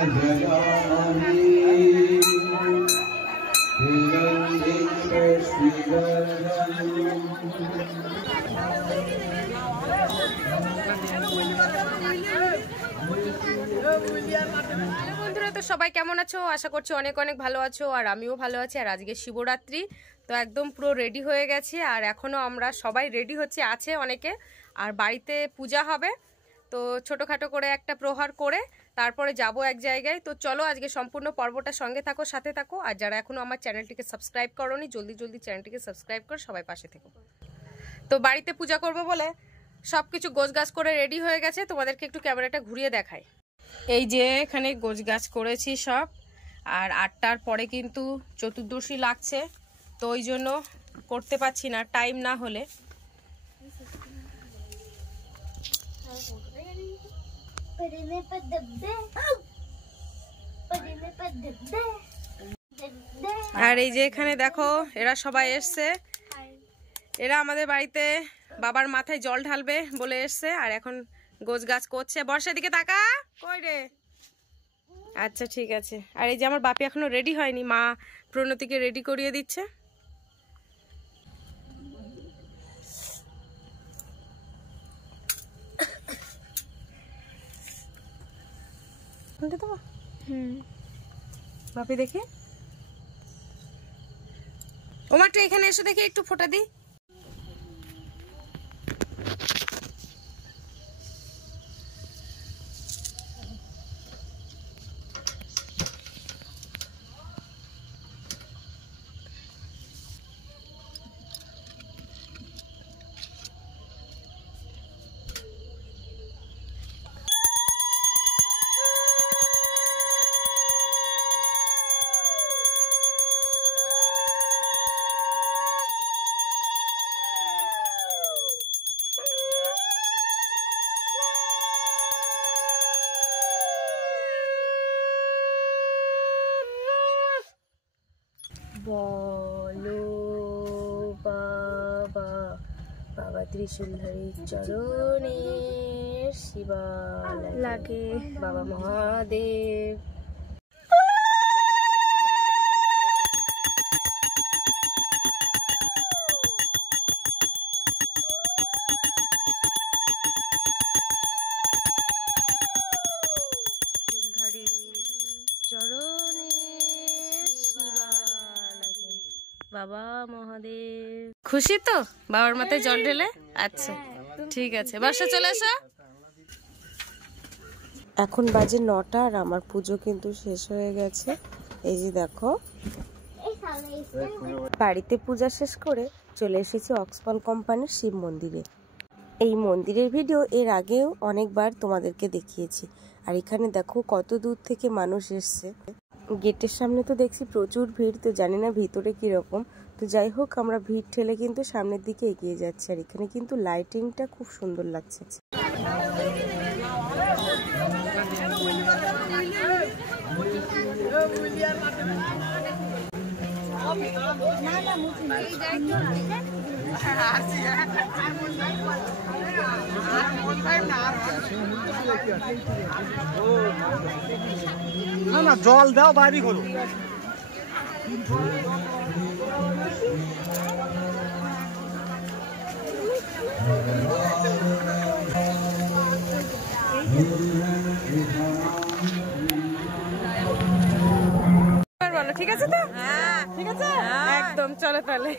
বন্ধুরা, তো সবাই কেমন আছো? আশা করছি অনেক অনেক ভালো আছো, আর আমিও ভালো আছি। আর আজকে শিবরাত্রি, তো একদম পুরো রেডি হয়ে গেছি, আর এখনও আমরা সবাই রেডি হচ্ছে, আছে অনেকে। আর বাড়িতে পূজা হবে, তো ছোটোখাটো করে একটা প্রহার করে তারপরে যাব এক জায়গায়। তো চলো আজকে সম্পূর্ণ পর্বটা সঙ্গে থাকো, সাথে থাকো। আর যারা এখনও আমার চ্যানেলটিকে সাবস্ক্রাইব করোনি, জলদি জলদি চ্যানেলটিকে সাবস্ক্রাইব করে সবাই পাশে থেকো। তো বাড়িতে পূজা করব বলে সব কিছু গোছগাছ করে রেডি হয়ে গেছে। তোমাদেরকে একটু ক্যামেরাটা ঘুরিয়ে দেখাই। এই যে এখানে গোছগাছ করেছি সব, আর 8টার পরে কিন্তু চতুর্দশী লাগছে, তো ওই জন্য করতে পারছি না টাইম না হলে। আর এই যে এখানে দেখো এরা সবাই এসছে, এরা আমাদের বাড়িতে বাবার মাথায় জল ঢালবে বলে এসছে, আর এখন গোছগাছ করছে। বর্ষার দিকে তাকা, কই রে? আচ্ছা ঠিক আছে। আর এই যে আমার বাপি এখনো রেডি হয়নি, মা প্রণতিকে রেডি করিয়ে দিচ্ছে। বাপি দেখি, ওমারটা এখানে এসে দেখি একটু ফোঁটা দি। বলো বাবা, বাবা ত্রিশূলধারী চরণে শিবা লাগে, বাবা মহাদেব। ত্রিশূলধারী চরণে বাবা মহাদেব। খুশি তো বাবার মাথায় জল ঢেলে? আচ্ছা ঠিক আছে, বাসা চলে আসো। এখন বাজে 9টা, আর আমার পুজো কিন্তু শেষ হয়ে গেছে। এই যে দেখো, বাড়িতে পূজা শেষ করে চলে এসেছি অক্সফল কোম্পানির শিব মন্দিরে। এই মন্দিরের ভিডিও এর আগেও অনেকবার তোমাদেরকে দেখিয়েছি। আর এখানে দেখো কত দূর থেকে মানুষ এসছে। গেটের সামনে তো দেখছি প্রচুর ভিড়, তো জানি না ভিতরে কিরকম। তো যাই হোক, আমরা ভিড় ঠেলে কিন্তু সামনের দিকে এগিয়ে যাচ্ছি। আর এখানে কিন্তু লাইটিংটা খুব সুন্দর লাগছে। না না, জল দাও, বাড়ি করো। বলো ঠিক আছে তো? ঠিক আছে একদম। চলো তাহলে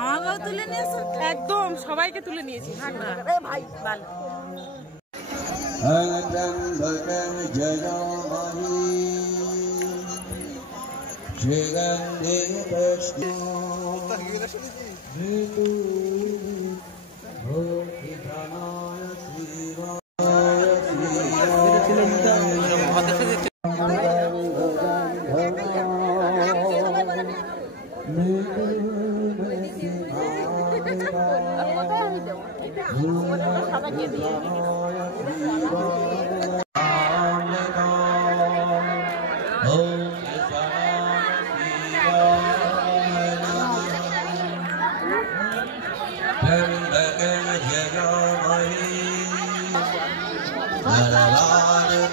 আমাকেও তুলে নিয়েছো? একদম সবাইকে তুলে নিয়েছি। ভাই ভালো। La la la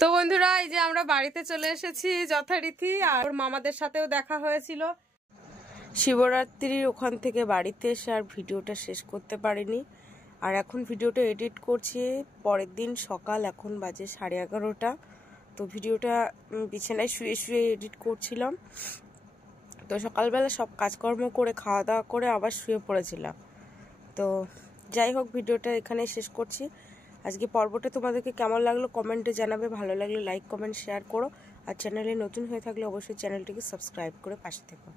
তো বন্ধুরা, এই যে আমরা বাড়িতে চলে এসেছি যথারীতি, আর ওর মামাদের সাথেও দেখা হয়েছিল। শিবরাত্রির ওখান থেকে বাড়িতে এসে আর ভিডিওটা শেষ করতে পারিনি, আর এখন ভিডিওটা এডিট করছি পরের দিন সকাল, এখন বাজে 11:30। তো ভিডিওটা বিছানায় শুয়ে শুয়ে এডিট করছিলাম। তো সকালবেলা সব কাজকর্ম করে খাওয়া দাওয়া করে আবার শুয়ে পড়েছিলাম। তো যাই হোক, ভিডিওটা এখানে শেষ করছি। আজকে পর্বটা তোমাদেরকে কেমন লাগলো কমেন্টে জানাবে, ভালো লাগলে লাইক কমেন্ট শেয়ার করো, আর চ্যানেলে নতুন হয়ে থাকলে অবশ্যই চ্যানেলটিকে সাবস্ক্রাইব করে পাশে থেকো।